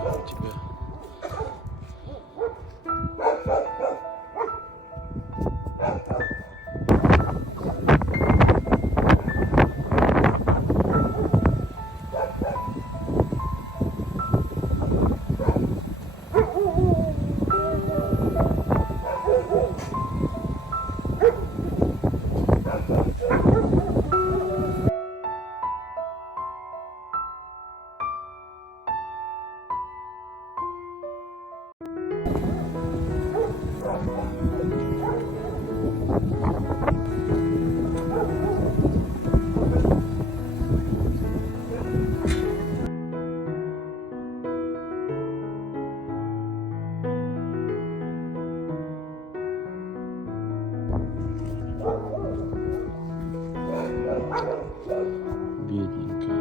тебя. Бедненькая.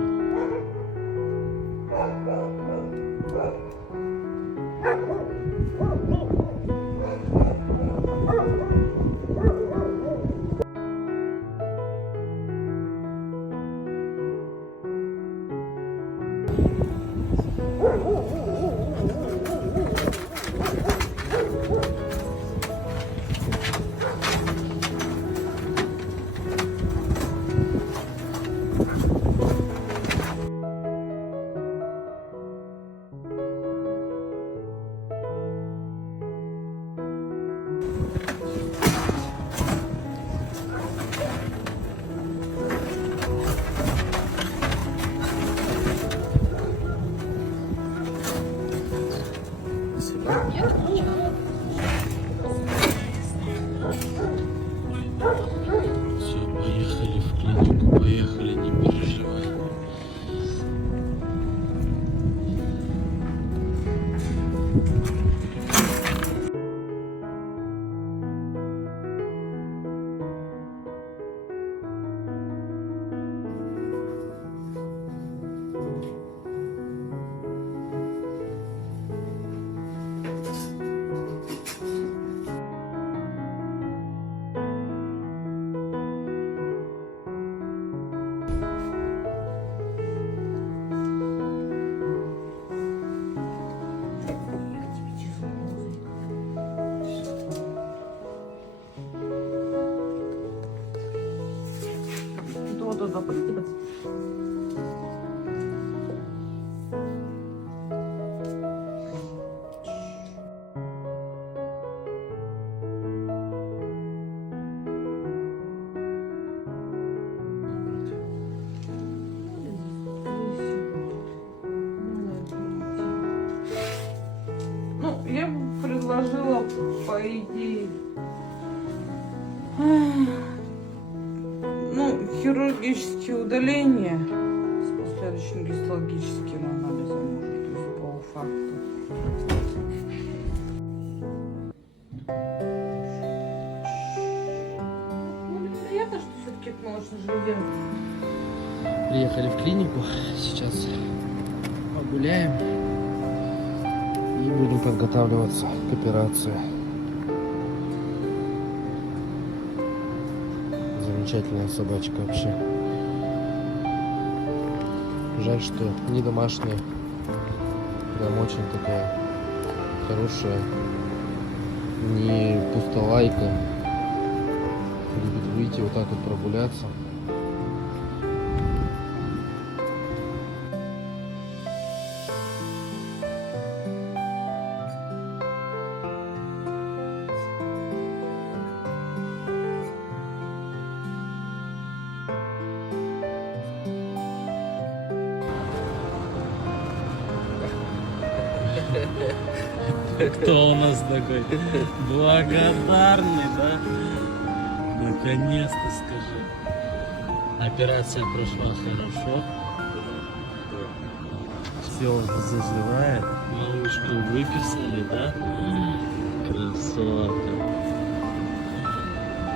Все, поехали в клинику, поехали, не переживай. Да. Ну, я бы предложила, по идее, хирургические удаления с последующим гистологическим анализом, может, то есть по факту. Вероятно, что все-таки можно живем. Приехали в клинику, сейчас погуляем и будем подготавливаться к операции. Замечательная собачка вообще. Жаль, что не домашняя. Прям очень такая хорошая. Не пустолайка. Любит выйти вот так вот прогуляться. Кто у нас такой благодарный, да? Наконец-то, скажи. Операция прошла хорошо. Все заживает. Малышку выписали, да? Красотка.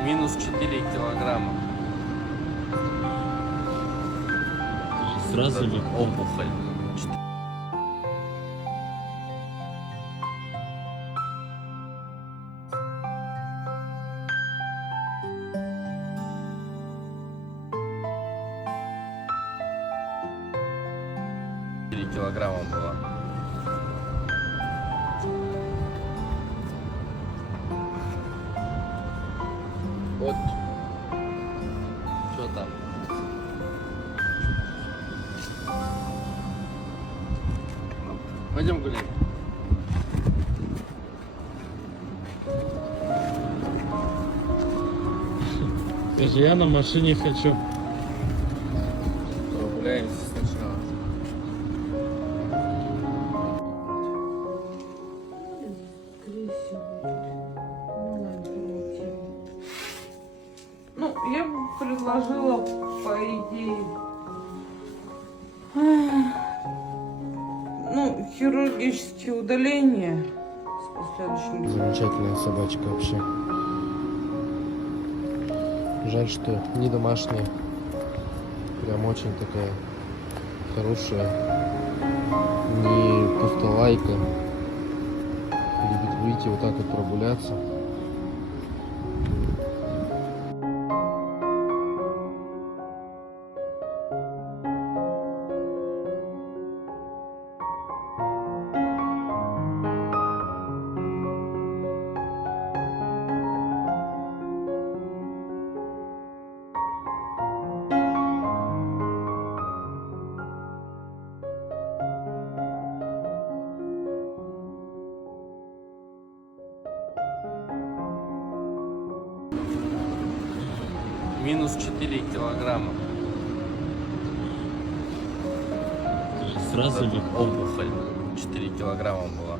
Минус 4 килограмма. Сразу ли? Опухоль. Килограмма было. ходишь? Что там? Пойдем гулять. Скажи, я на машине хочу. Прогуляемся сначала. Ну, я бы предложила, по идее, ну, хирургические удаления с последующим. Замечательная собачка вообще. Жаль, что не домашняя. Прям очень такая хорошая. Не пустолайка. Любит выйти вот так вот прогуляться. Минус 4 килограмма. Сразу ли? Опухоль 4 килограмма была.